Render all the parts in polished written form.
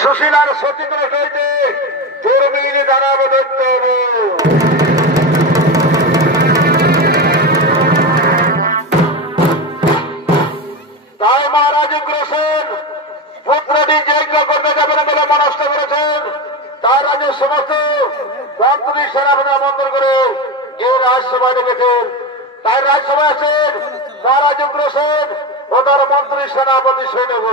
সুশীলার সতীন্দ্র হইতে দুর্মিনী দানব দৈত্য তাই মহারাজ উগ্রসেন পুত্রটি যজ্ঞ করতে যাবেন বলে মনস্থ করেছেন। তার রাজ্যের সমস্ত মন্ত্রী সেনাপতি আমন্ত্রণ করে যে রাজসভায় ডেকেছেন। তাই রাজসভায় আছেন মহারাজ উগ্রসেন ও তার মন্ত্রী সেনাপতি সৈন্য।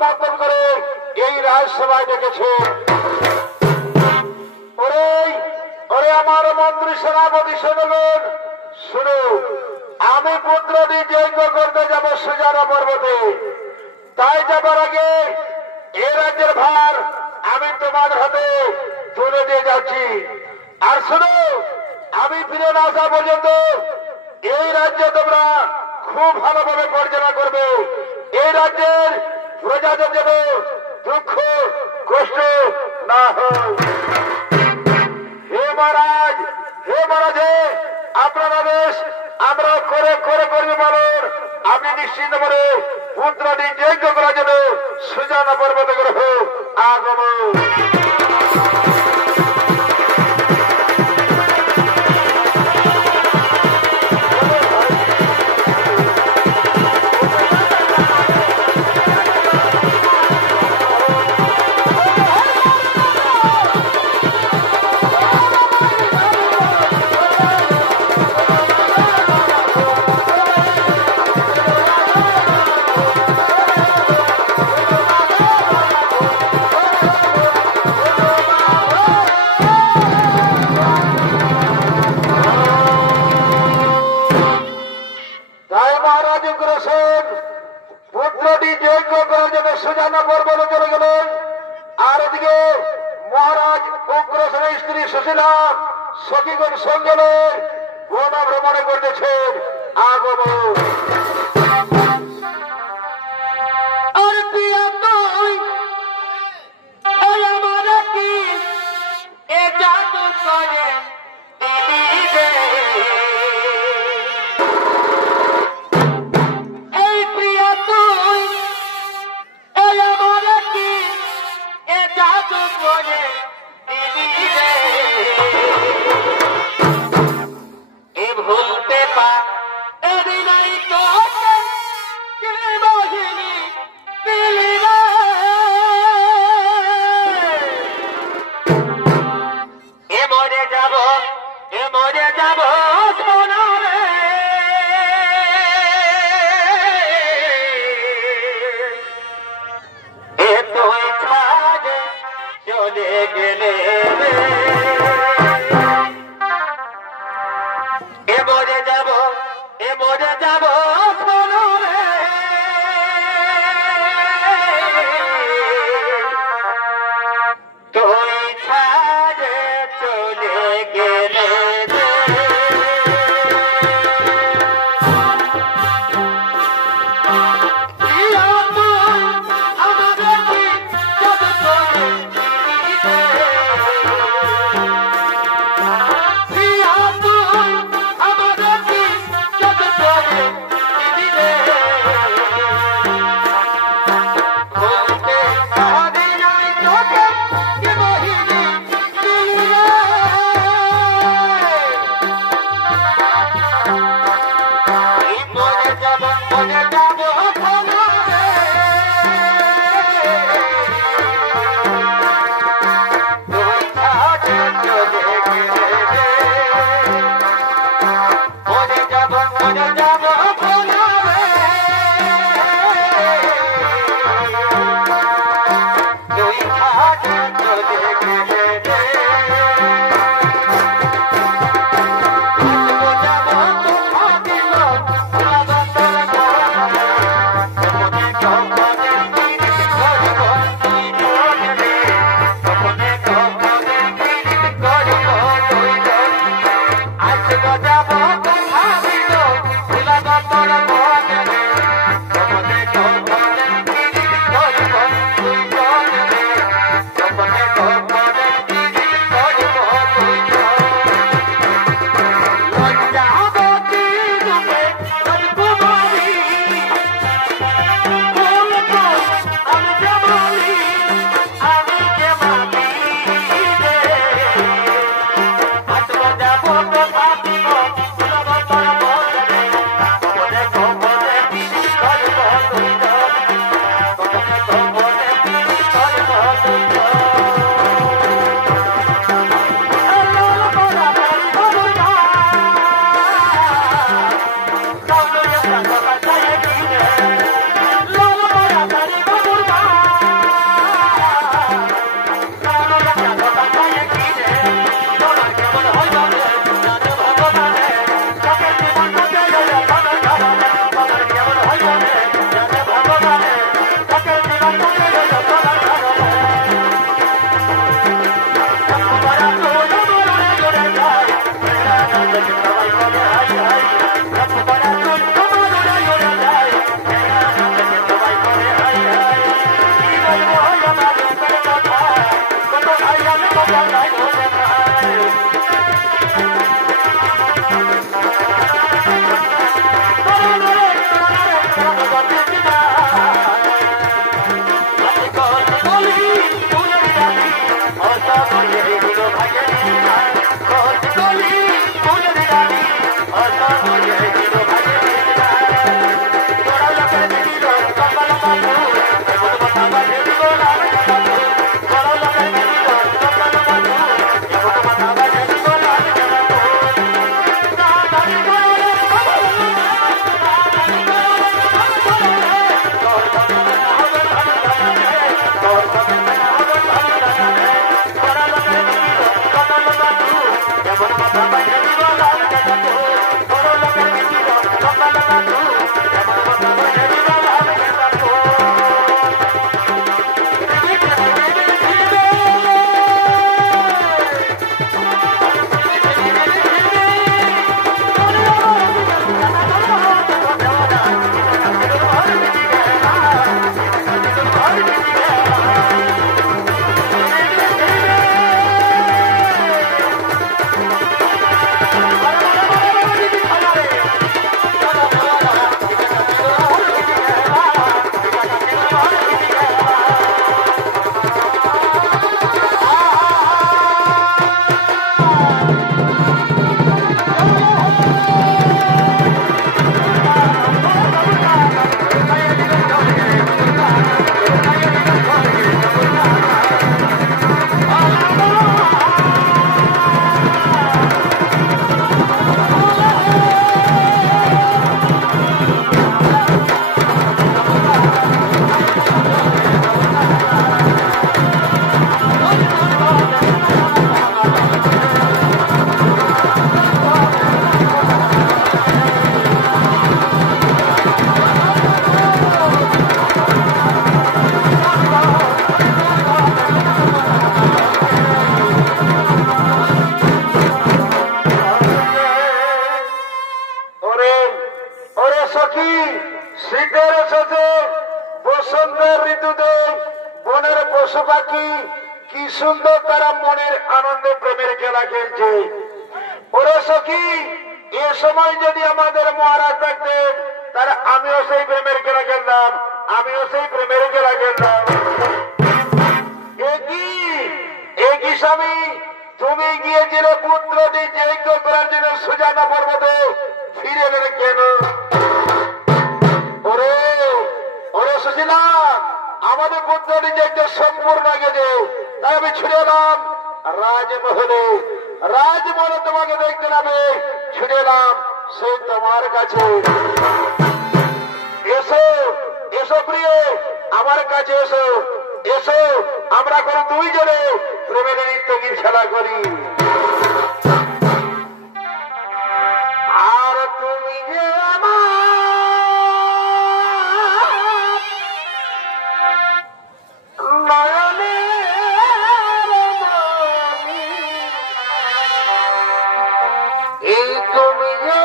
আমন্ত্রণ করে এই রাজসভায় ডেকেছে। ওরে আমার মন্ত্রী সেনাপতি শুনবেন, শুনো, আমি পুত্রটি যজ্ঞ করতে যাব সুজানা পর্বতে। তাই যাবার আগে এ রাজ্যের ভার আমি তোমার হাতে তুলে দিয়ে যাচ্ছি। আর শুনো, আমি ফিরে না আসা পর্যন্ত এই রাজ্য তোমরা খুব ভালোভাবে পরিচালনা করবে। এই রাজ্যের প্রজাদের যেন দুঃখ কষ্ট না হয়। হে মহারাজ, হে মহারাজ, আপনার আদেশ আমরা করে করে করবি বলুন। আপনি নিশ্চিত করে পুত্রটি যজ্ঞ করার জন্য সুজানা পর্বতে গ্রহ আগমন। পুত্রটি যজ্ঞ করার জন্য সুজানা পর্বতে চলে গেলেন। আর এদিকে মহারাজ উগ্রসেনের স্ত্রী সুশীলা সখীগণ সঙ্গে বন ভ্রমণে করতেছেন আগমন। প্রেম। ওরে সখী, শীতের এসেছে, বসন্তের ঋতুতে বনের পশু পাখি কি সুন্দর তারা মনের আনন্দে প্রেমের খেলা খেলছে। ওরে সখী, এ সময় যদি আমাদের মহারাজ থাকতেন, তারা আমিও সেই প্রেমের খেলা খেলতাম, আমিও সেই প্রেমের খেলা খেলতাম। একই স্বামী, তুমি গিয়েছিলে পুত্রটি যজ্ঞ করার জন্য সুজানা পর্বতে, ফিরে এলে কেন? ওরে ওরে সুশীলা, আমাদের পুত্রটি যজ্ঞ সম্পূর্ণ গেছে, তাই আমি ছুটে এলাম রাজমহলে। রাজমহলে তোমাকে দেখতে নামে ছুটে এলাম সেই তোমার কাছে। এসো এসো প্রিয়, আমার কাছে এসো এসো, আমরা কোনো দুইজনে প্রেমের নৃত্যগীত খেলা করি। আর তুমি যে আমার নয়নের মণি, এই তুমি যে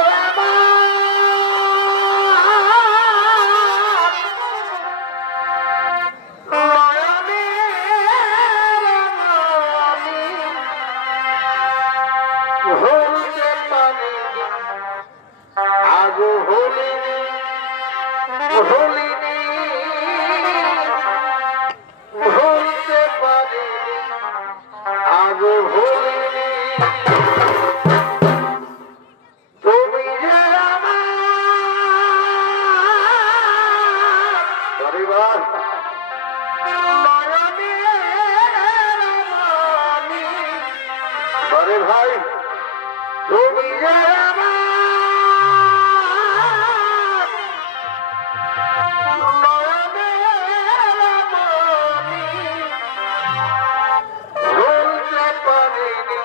ভাই, তুমি যে ভুলতে পারিনি,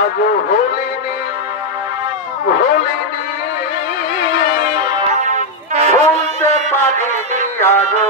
আজও ভুলিনি, ভুলিনি, ভুলতে পারিনি আজও।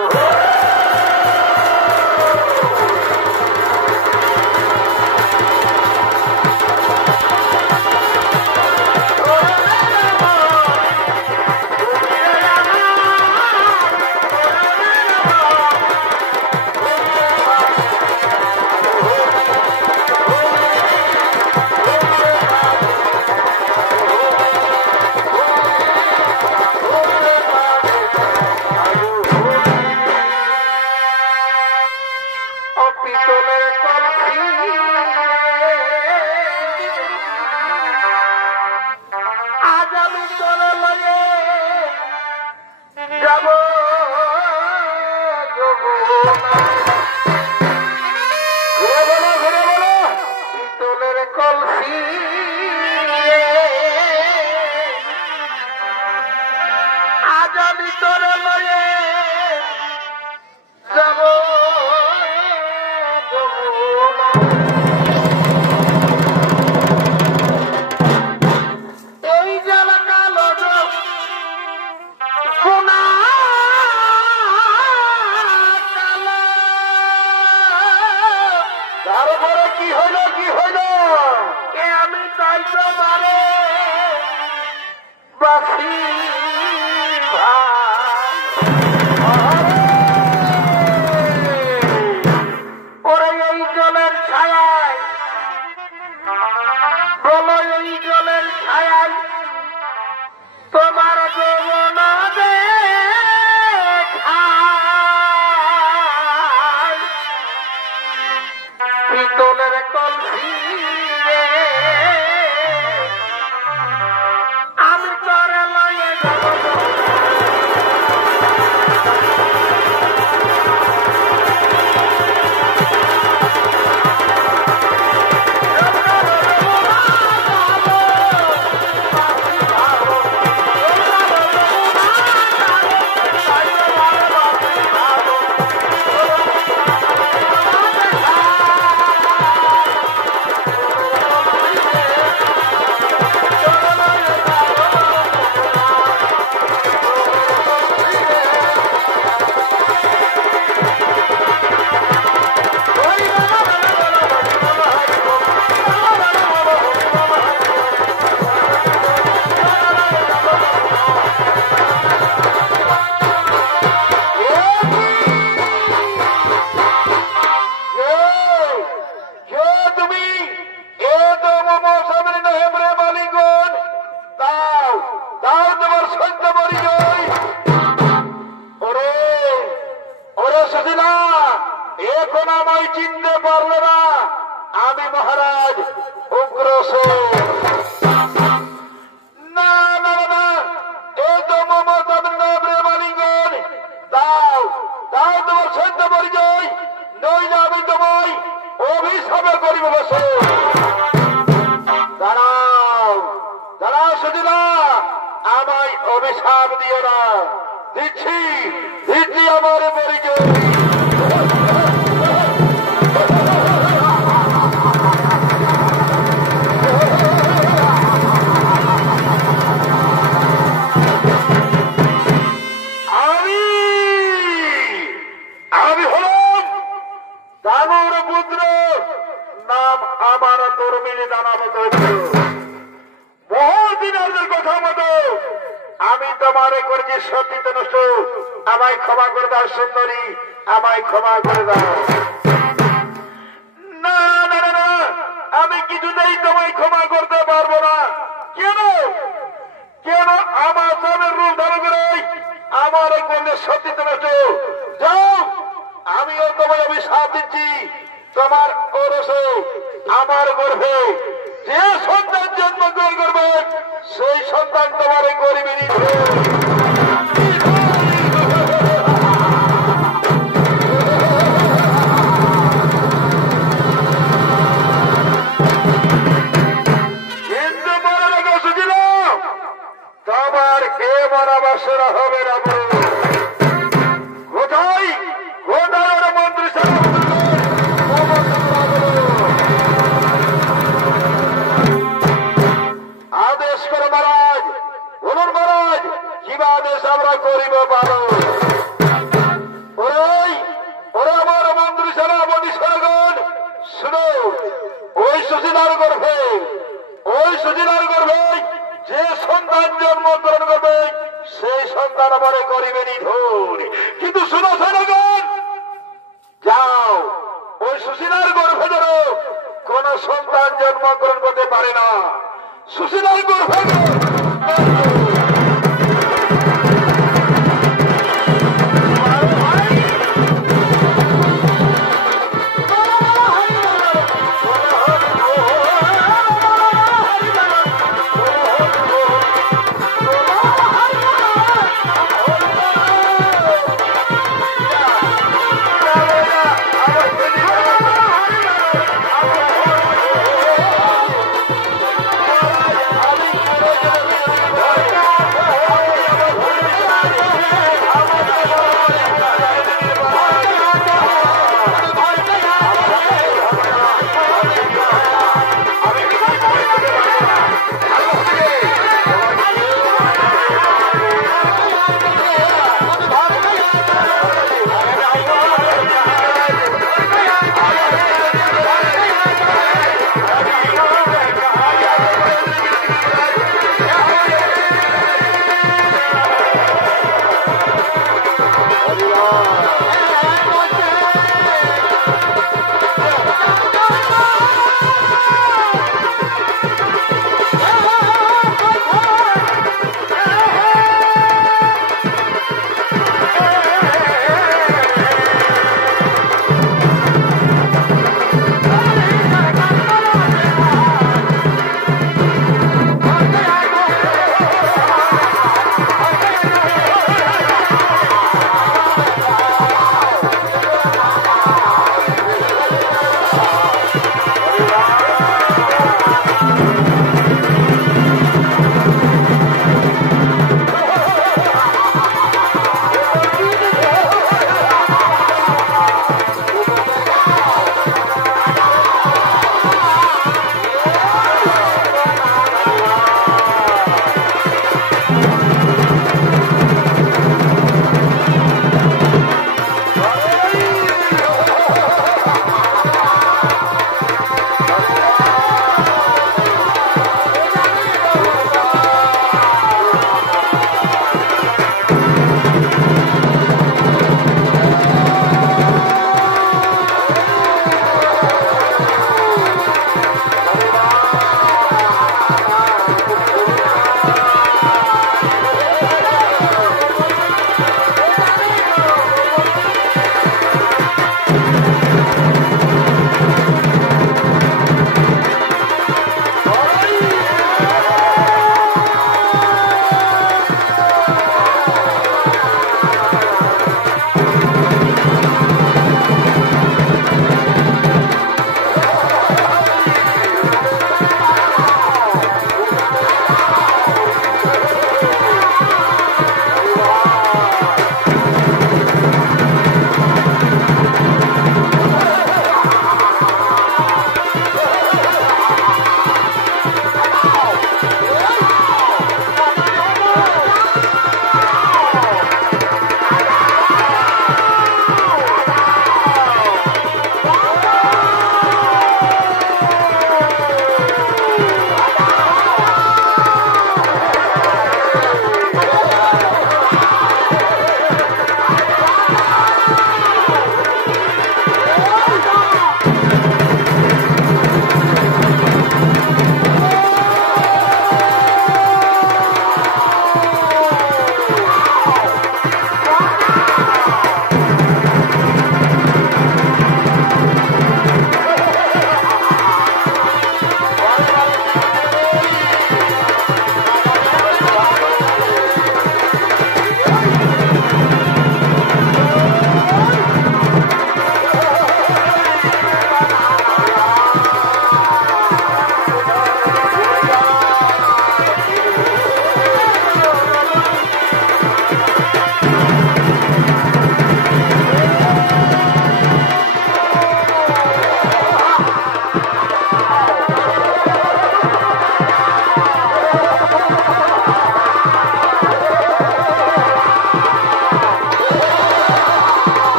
না না না, এই তো মমতা প্রেমালিঙ্গন। দাও দাও তোমার সত্য পরিচয়, নইলে আমি তোমায় অভিশাপে করিব বসে। দাঁড়াও দাঁড়াও সুজিলা, আমায় অভিশাপ দিও না। দিচ্ছি দিচ্ছি আমার পরিচয়। আমি হলাম দানর পুত্র, নাম আমার তরমিনী দানব দৈত্য। বহুদিন আগের কথা মতো আমি তোমারে করেছি সতীত নষ্ট। আমায় ক্ষমা করে দাও সুন্দরী, আমায় ক্ষমা করে দাও। না না না না, আমি কিছুতেই তোমায় ক্ষমা করতে পারবো না। কেন কেন আমার স্বামীর রূপ ধারণ করে আমার করলে সতীত নষ্ট। যাও, আমিও তোমায় অভিশাপ দিচ্ছি। তোমার ওরসে আমার গর্ভে যে সন্তান জন্মগ্রহণ করবে সেই সন্তান তোমার গরিবেরই। কিন্তু মনে রেখে সুছিল, তোমার এ মরাবাসরা হবে না। কোথায় কোথায় ওরা মন্ত্রী আদেশ করে মহারাজ, বলুন মহারাজ, কিবা আদেশ আমরা করিব পারো। ওরে আমার মন্ত্রী সেনাপতি সরগণ শুনো, ওই সুশীলার গর্ভে যে সন্তান জন্মগ্রহণ করবে সেই সন্তান আমারে করিবে নিধন। কিন্তু শুনো সরগণ, যাও ওই সুশীলার গর্ভে ধরো কোন সন্তান জন্মগ্রহণ করতে পারে না। সুশীলার গর্ভে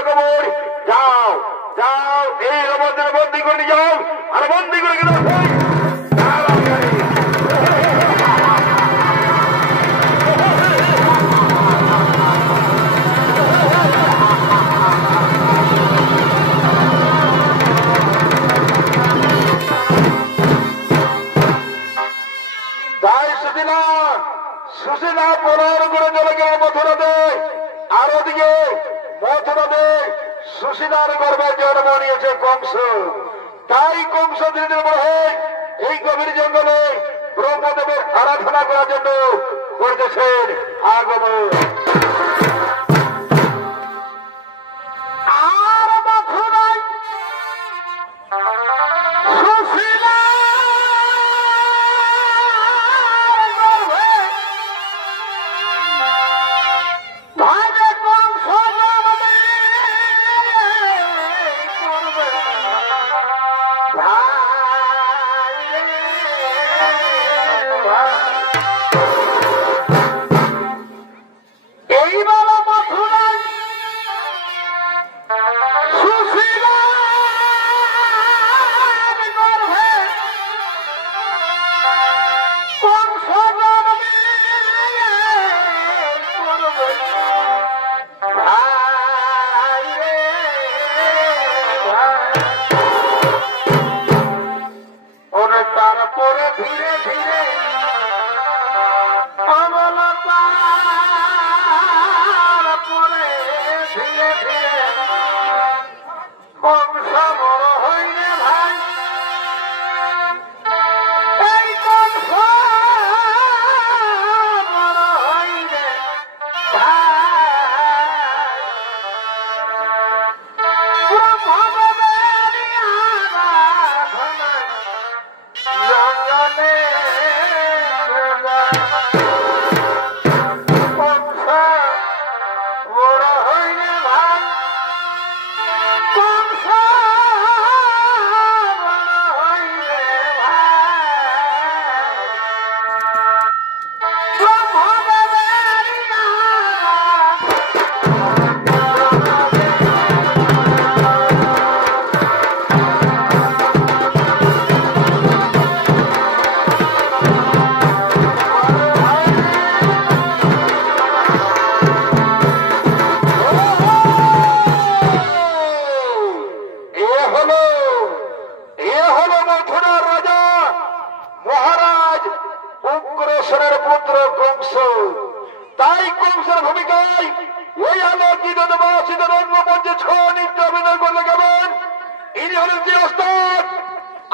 আগমন। যাও যাও, এই রবদের বন্দি করে নিয়ে যাও, আর বন্দি করে গেলে সুশীলা পলায়ন করে চলে গেল মথুরাতে। আর ওদিকে মথুরাতে সুশীলার গর্ভে জন্ম নিয়েছে কংস। তাই কংস ধীরে ধীরে বড় হয়ে এই গভীর জঙ্গলে ব্রহ্মদেবের আরাধনা করার জন্য করতেছেন আগমন। আর মথুরায় সুশীলা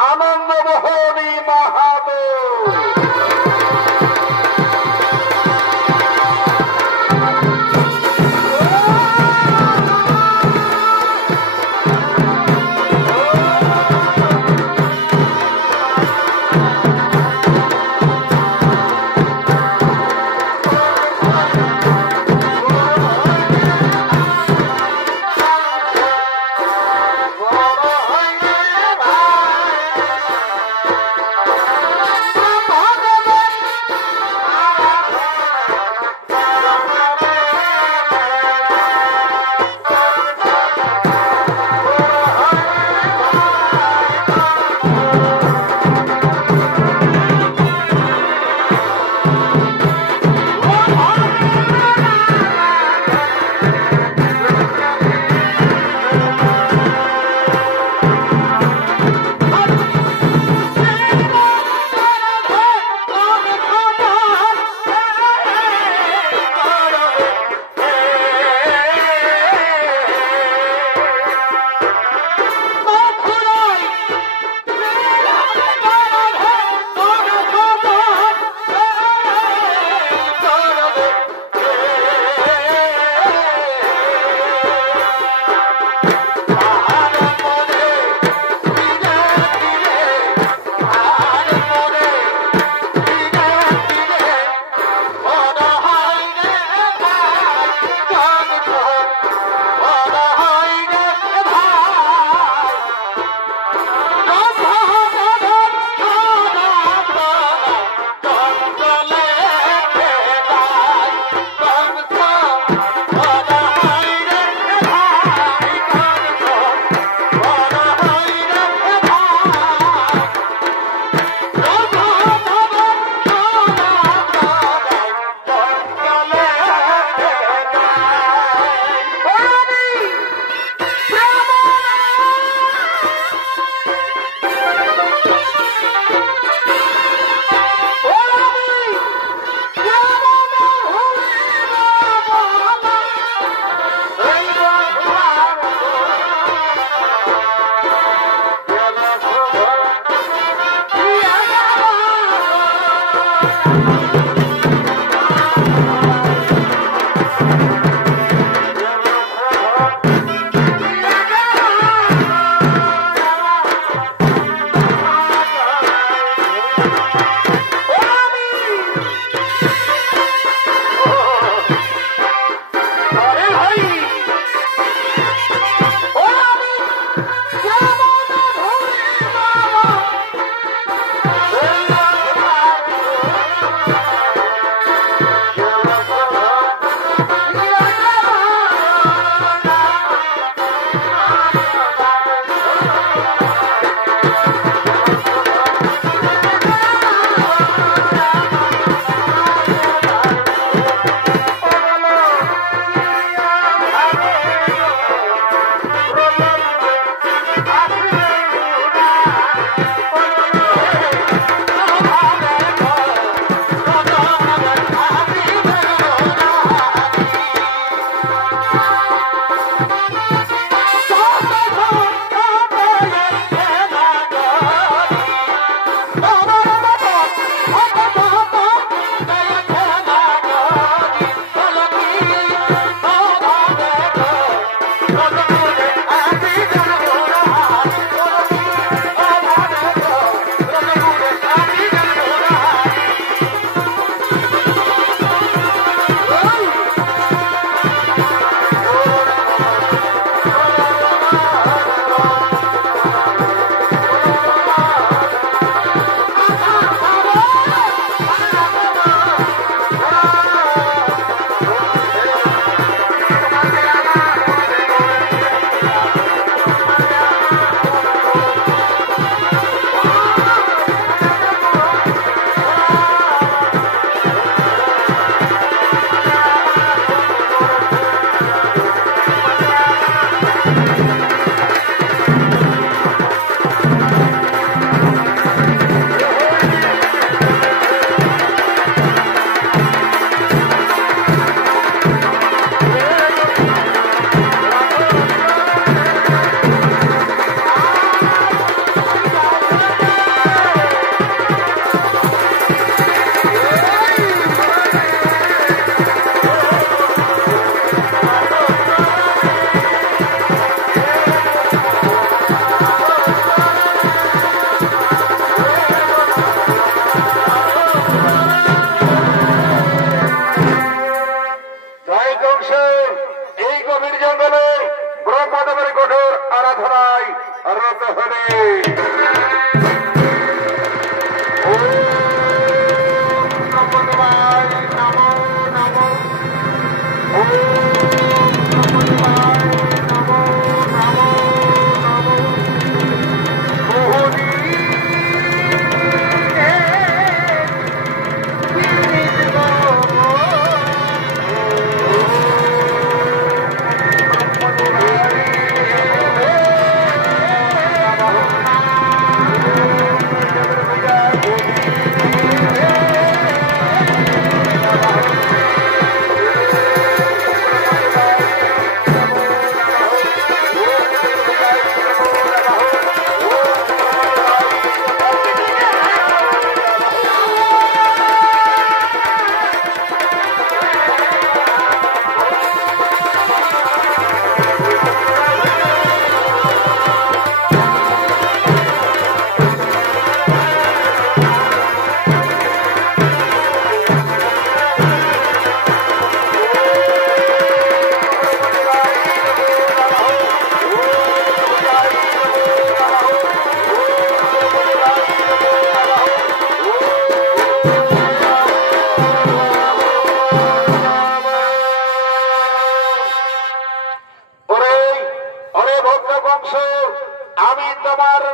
আনন্দমোহনী মাহাতো।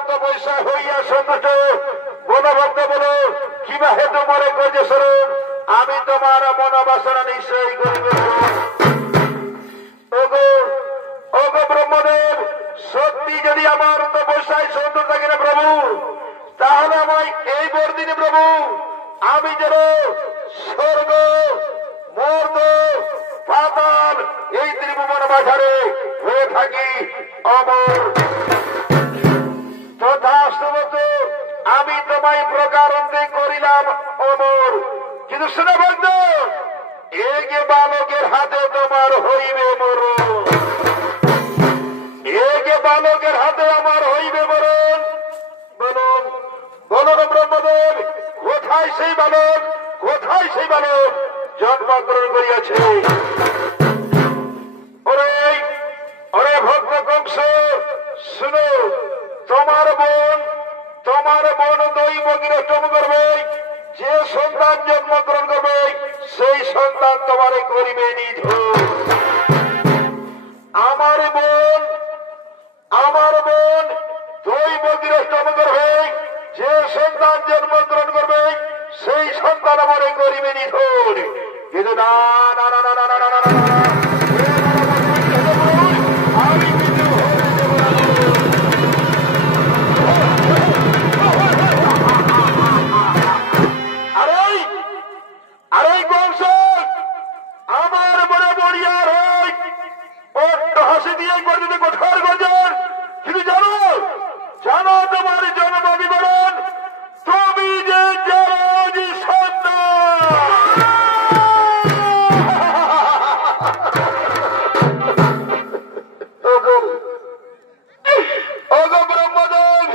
তপস্যা হইয়া সন্তুষ্ট বনভক্ত বলো কিবা হেতু মনে করছে স্মরণ আমি তোমার মনোবাসনা নিশ্চয়ই করিব। ওগো ব্রহ্মদেব সত্যি যদি আমার তপস্যায় সন্তুষ্ট থাকে না প্রভু তাহলে আমায় এই বর্দিনে প্রভু আমি যেন স্বর্গ মর্ত পাতাল এই ত্রিভুবন মাঝারে হয়ে থাকি অমর তথাস্তবত আমি তোমায় প্রকারান্তে করিলাম অমর। কিন্তু শুনে বলত এই যে বালকের হাতে তোমার হইবে মরণ, এই যে বালকের হাতে আমার হইবে মরণ। বলুন বলুন ব্রহ্মদেব কোথায় সেই বালক, কোথায় সেই বালক জন্মগ্রহণ করিয়াছে? ওরে ভক্ত কংস শুনো, তোমার বোন দৈব গৃহস্থ করবে, যে সন্তান জন্মগ্রহণ করবে সেই সন্তান তোমারে করিবে নিধন। আমার বোন দৈব গৃহস্থ করবে, যে সন্তান জন্মগ্রহণ করবে সেই সন্তান আমারে করিবে নিধন। কিন্তু না না না না না না না না আমি কিন্তু আরে কংস আমার বড় বড়িয়ার হয় বড্ড হাসি দিয়ে গর্জিত কোঠার গর্জন। কিন্তু জানো জানো তোমার জন্ম বিবরণ, তুমি যে জরাজি সন্তান। ওগো ব্রহ্মদেব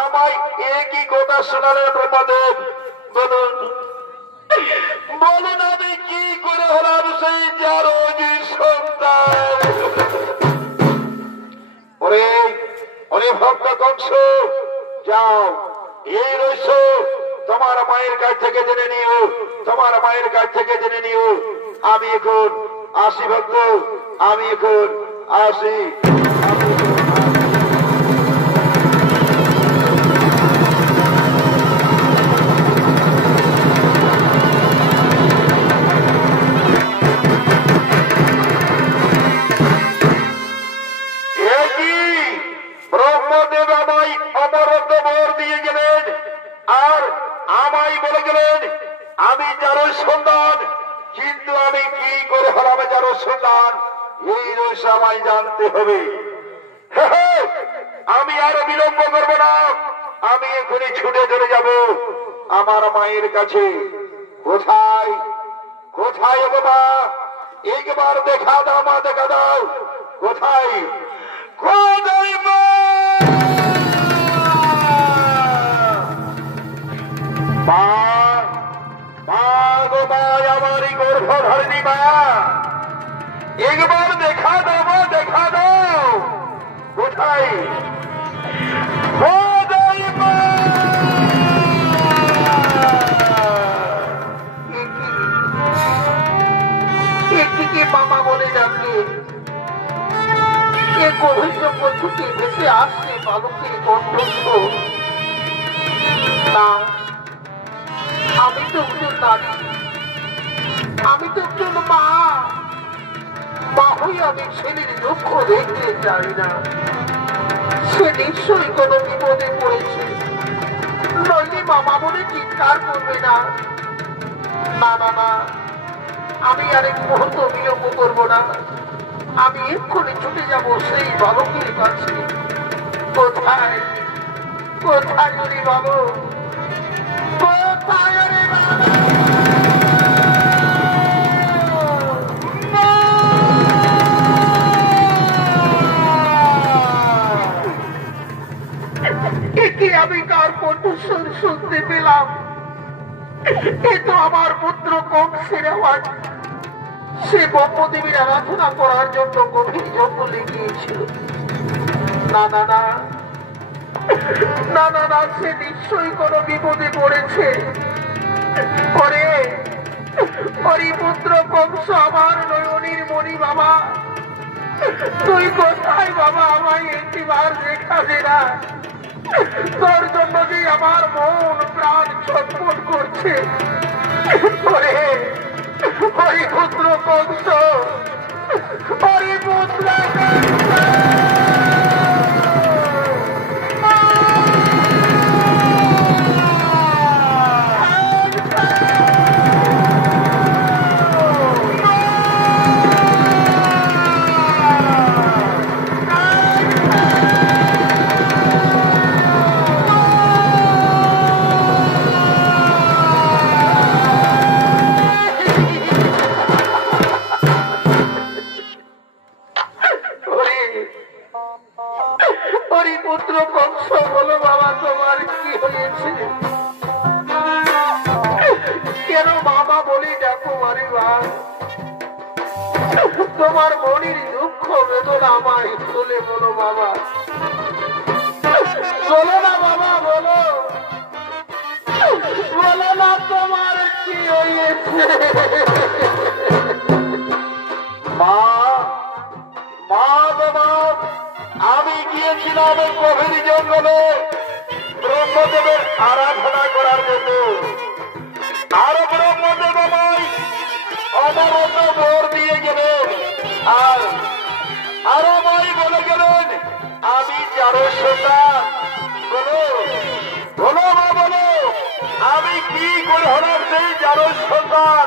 আমায় একই কথা শোনালেন ব্রহ্মদেব। বলুন বলুন আমি কি করে হলাম সেই জরাজি সন্তান? ওরে ভক্ত কংস যাও এই রহস্য তোমার মায়ের কাছ থেকে জেনে নিও, তোমার মায়ের কাছ থেকে জেনে নিও। আমি এখন আসি ভক্ত, আমি এখন আসি। ব্রহ্মদেব আমায় অমরত্ব বর দিয়ে গেলেন আর আমায় বলে গেলেন আমি যারো সন্তান। কিন্তু আমি কি করে হলাম যারো সন্তান এই রহস্য আমায় জানতে হবে। আমি আর বিলম্ব করবো না, আমি এখনই ছুটে চলে যাব আমার মায়ের কাছে। কোথায় কোথায় গো মা, একবার দেখা দাও মা, দেখা দাও কোথায় কোথায় মা? মা গো মা, আমারই গর্ভধারিণী মা, একবার দেখা দাও মা, দেখা দাও কোথায় কোথায় মা? একটিকে মামা বলে ডাকলে এ গভীর জঙ্গল থেকে ভেসে আসছে বালকের কণ্ঠস্বর। না, আমি তো একজন নারী, আমি তো একজন মা। মা হয়ে আমি ছেলের দুঃখ দেখতে চাই না। সে নিশ্চয়ই কোনো বিপদে পড়েছে, নইলে মামা বলে চিৎকার করবে না। না না না, আমি আরেক মুহূর্ত বিলম্ব করবো না, আমি এক্ষুনি ছুটে যাব সেই বালকের কাছে। কোথায় কোথায় রে বালক, কোথায় রে বালক? একে আমি কার কণ্ঠস্বর শুনতে পেলাম? এ তো আমার পুত্র কংসের আওয়াজ। সে ব্রহ্মদেবীর আরাধনা করার জন্য গভীর জঙ্গলে গিয়েছিল। না না না না না না, সে নিশ্চয়ই কোনো বিপদে পড়েছে। ওরে পুত্র কংস, আমার নয়নের মণি বাবা, তুই কোথায় বাবা? আমায় একটিবার দেখা দে না, আমার মন প্রাণ ছটফট করছে। ওরে ওই পুত্র কংস, ওরে পুত্র কংস, পুত্র কংস, বলো বাবা তোমার কি হয়েছে? কেন বাবা বলি ডাকো মারে বাবা? তোমার মনের দুঃখ বেদনা আমায় খুলে বলো বাবা, বলো না বাবা, বলো বলো না তোমার কি হয়েছে? মা, মা বাবা, আমি গিয়েছিলাম গভীর জঙ্গলে ব্রহ্মদেবের আরাধনা করার জন্য। আর ব্রহ্মদেব আমায় অমরত বর দিয়ে গেলেন, আর আমায় বলে গেলেন আমি যারো সন্তান। বলো বলো মা, বলো আমি কি করে হলাম সেই যারো সন্তান?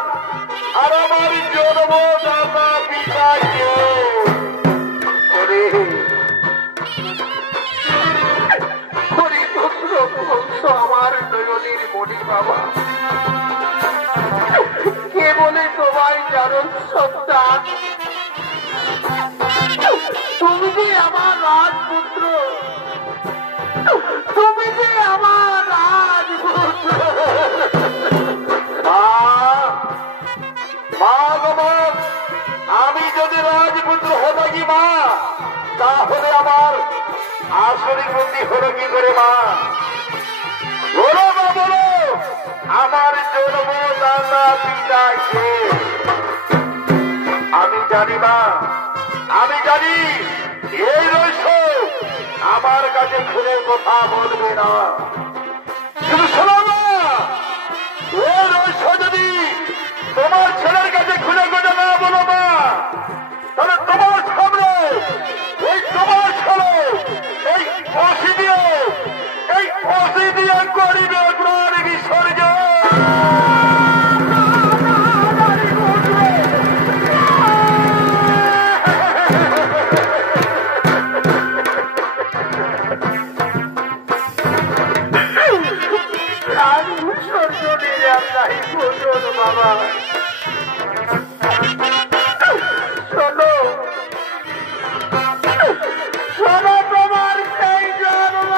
আর আমার জন্মদাতা পিতা কে? আমার নয়নের মণি বাবা, কে বলে তোমায় জানো সন্তান? তুমি যে আমার রাজপুত্র, তুমি যে আমার রাজপুত্র। আমি যদি রাজপুত্র হতাকি মা, তাহলে আমার আসরিক বুদ্ধি হলো কি করে মা? বলো মা, বলো আমার জন্মদাতা পিতা কে? আমি জানি মা, আমি জানি এই রহস্য আমার কাছে খুলে কথা বলবে না। শুধু শোনো না, এই রহস্য যদি তোমার ছেলের কাছে খুলে কথা না বলো মা, তাহলে তোমার সামনে এই তোমার ছেলে এই ফাঁসি দিয়ে করিবে প্রাণ বিসর্জন। বাবা শোনো, শোনো তোমার সেই জন্ম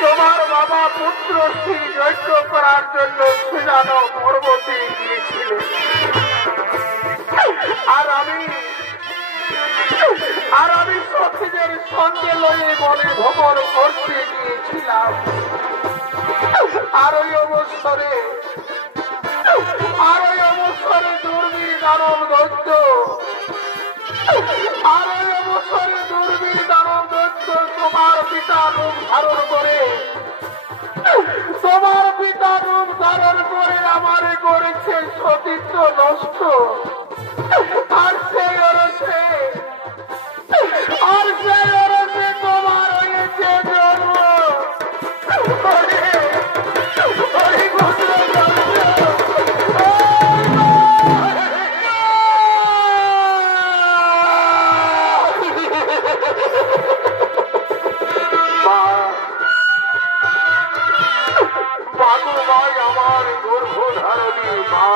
তোমার বাবা পুত্র শ্রী যজ্ঞ করার জন্য সুজানো পর্বতে গিয়েছিলেন, আর আমি সখীদের সঙ্গে লয়ে বলে ভ্রমণ করতে গিয়েছিলাম। আর ওই অবসরে দুর্বীর দানব দৈত্য তোমার পিতা রূপ ধারণ করে আমারে করেছে সতীত্ব নষ্ট। আর সেই অরসে তোমার হয়েছে জন্ম। আমার গর্ভধারণী মা,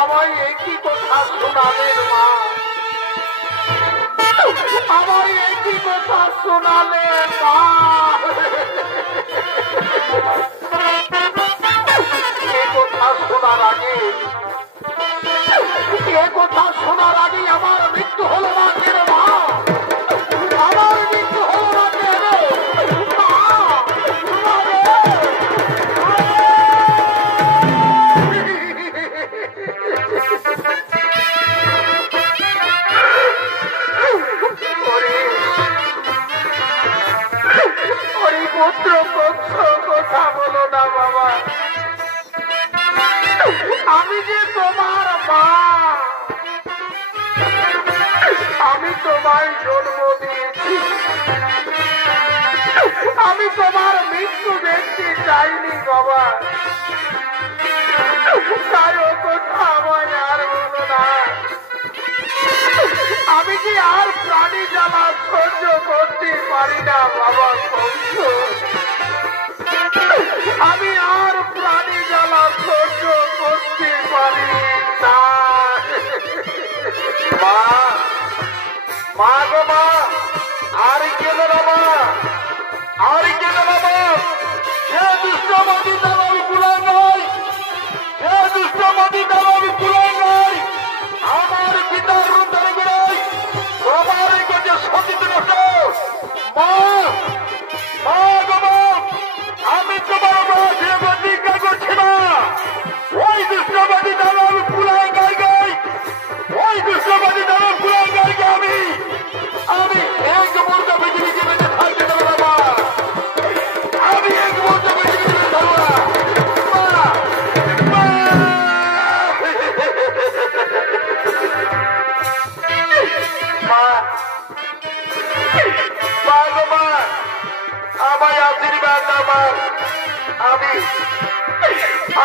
আমায় একই কথা শোনালেন মা, আমায় একই কথা শোনালেন মা। এ কথা শোনার আগে আমার মৃত্যু হলো না কেন মা? আমার মৃত্যু হলো না কেন মা? পুত্র বৎস কথা বলো না বাবা, আমি যে তোমার মা, আমি তোমায় জন্ম দিয়েছি, আমি তোমার মৃত্যু দেখতে চাইনি বাবা। তাই ও কথা আমায় আর বলো না, আমি যে আর প্রাণী জ্বালা সহ্য করতে পারি না বাবা কংস, আমি আর প্রাণী জ্বালা সহ্য করতে পারি না। মা গো মা, আর কেন বাবা, আর কেন বাবা, সে দুষ্টমতি দাবাবি কুলায় নাই, সে দুষ্টমতি দাবাবি কুলায় নাই। আমার পিতার রূপ ধরে বেড়াই, তোমার কাছে সতীত নষ্ট। মা, মা গো মা, আমি তোমার মা সে প্রতিজ্ঞা করছি না, ওই দুষ্টমতি দাবাবি কুলায় গাই গাই, ওই দুষ্টমতি দাবাব কুলায় গাই গাই আমি এক মুহূর্ত পৃথিবীকে বেঁচে থাকতে দেবো বাবা, আমি এক মুহূর্ত পৃথিবীকে বেঁচে থাকবো না। আমায় আশীর্বাদ আমার,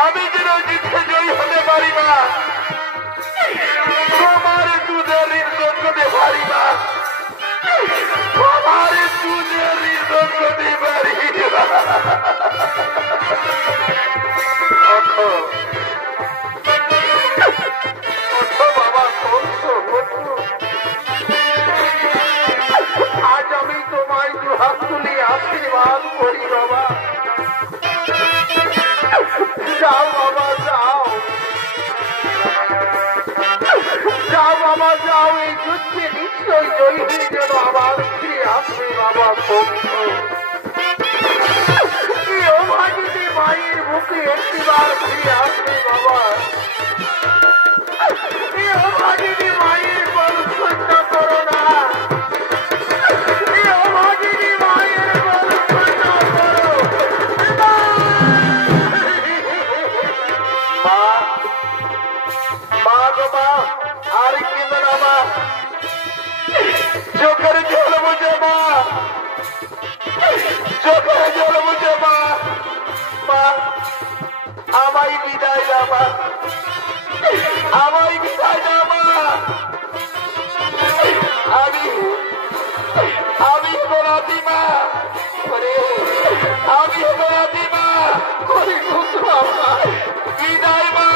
আমি যেন জিতে জয়ী হতে পারি না, তোমার দুধের ঋণ শোধ করতে পারি না, তোমার দুধের ঋণ শোধ করতে পারি না। ওঠো বাবা কংস, ওঠো। আজ আমি তোমায় দুহাত তুলি আশীর্বাদ করি বাবা। যাও বাবা যাও, যাও বাবা যাও, এই যুদ্ধে নিশ্চয় জয়ী হয়ে যেন আবার ফিরে আসবে বাবা কংস। ভাগিনী মায়ের মুখে একটিবার ফিরে আসবে বাবা। ভাগিনী মায়ের বল সহ্য করো না, ভাগিনী মায়ের বল সহ্য করো। মা গো মা, আর কিন্তু না মা, চোখের জল বুঝে মা, চোখের জল বুঝে মা, মা আমায় বিদায় না মা, আমায় বিদায় না মা। আমি বলাতি মা, আমি বলাতি মা। হরিপুত্র আমার বিদায় মা,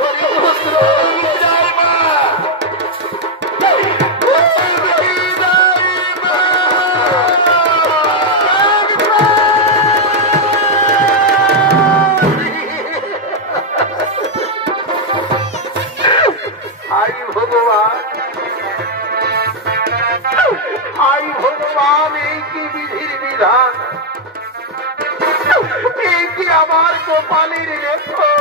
হরিপুত্র বিদায় মা, হাই ভগবান, হাই ভগবান, এই কি বিধির বিধান, এই কি আমার কপালের রেখন।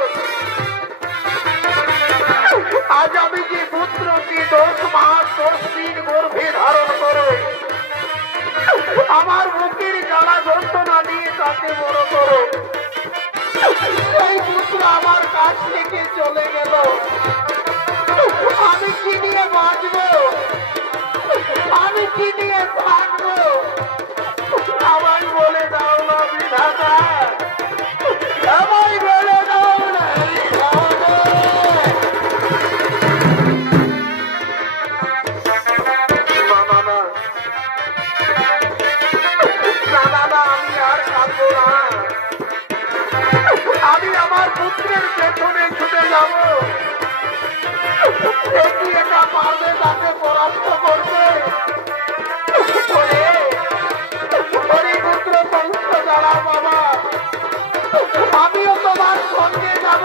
আজ আমি যে পুত্রকে 10 মাস 10 দিন গর্ভে ধারণ করে আমার বুকের জ্বালা যন্ত্রণা দিয়ে তাকে বড় করো, সেই পুত্র আমার কাছ থেকে চলে গেল। আমি কি নিয়ে বাঁচবো, আমি কি নিয়ে থাকবো, আমায় বলে দাও না বিধাতা, আমায় বলে দাও না বিধাতা। আমি আর কাঁদবো না, আমি আমার পুত্রের পেছনে ছুটে যাব। দেখি এটা পারবে তাকে পরাস্ত করবে। পুত্র কংস দাঁড়া বাবা, আমিও তোমার সঙ্গে যাব।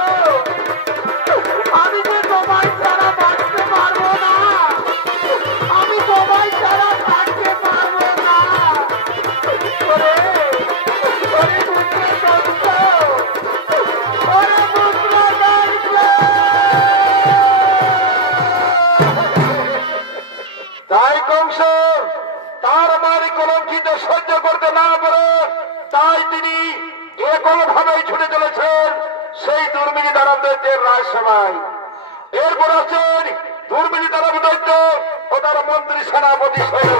আমি যে তোমায় ছাড়া বাঁচতে পারবো না, আমি তোমায় ছাড়া থাকতে পারবো না। তাই কংস তার মারি কলঙ্কিত সহ্য করতে না পারে, তাই তিনি একল ভাবেই ছুটে চলেছেন সেই দুর্মিনী দানব দৈত্যের রাজসভায়। এরপর আছেন দুর্মিনী দানব দৈত্য ও তার মন্ত্রী সেনাপতি সৈন্য।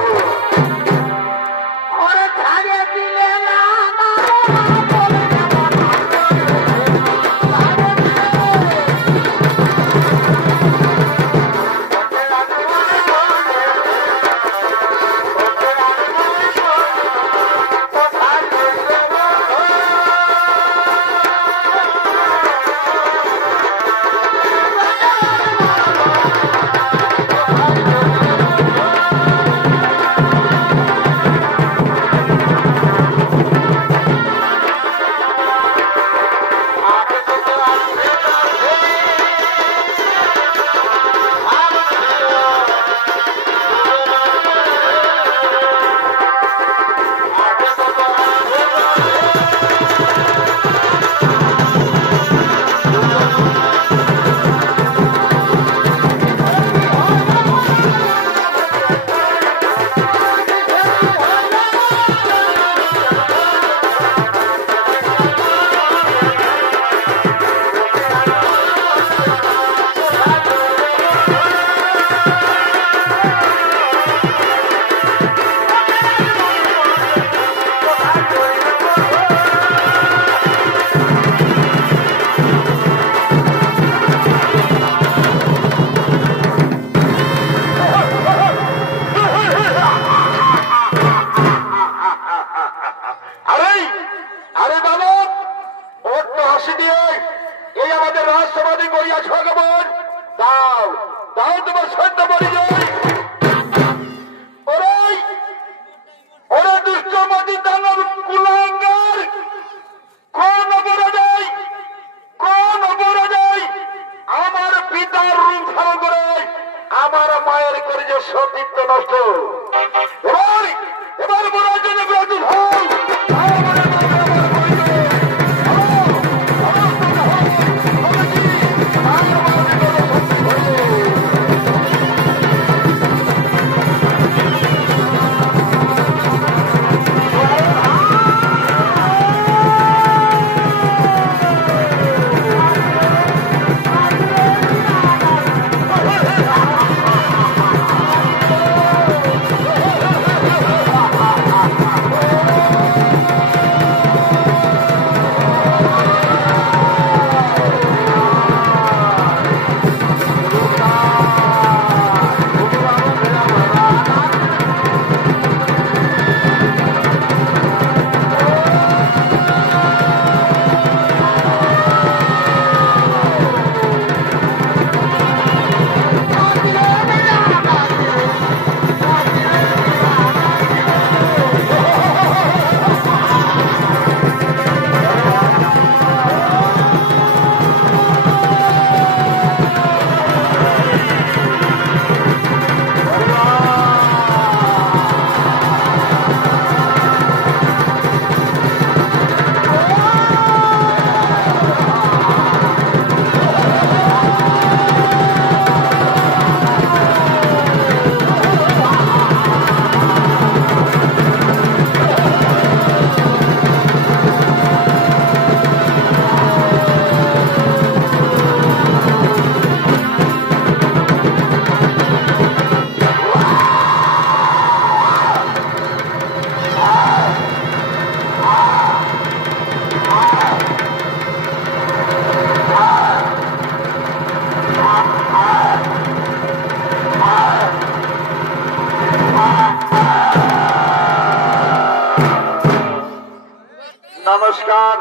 নমস্কার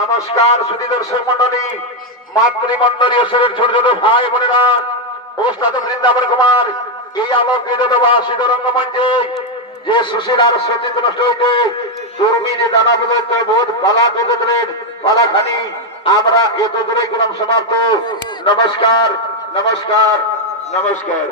নমস্কার সুধী দর্শক মন্ডলী, মাতৃমন্ডলী ও ছোট ছোট ভাই বোনেরা, ওস্তাদ বৃন্দাবন কুমার এই আলোকিত বাসিত রঙ্গমঞ্চে যে সুশীলার সচিত নষ্ট হইতে দুর্মি যে দানা বুঝতে বোধ পালা বেঁধেছিলেন পালাখানি, আমরা এত দূরে গেলাম সমাপ্ত। নমস্কার নমস্কার নমস্কার।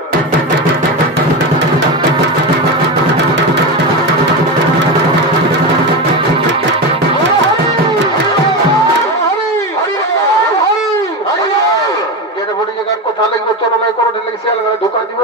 কথা লাগবে চলো নাই কোনো ঢুকা দিব।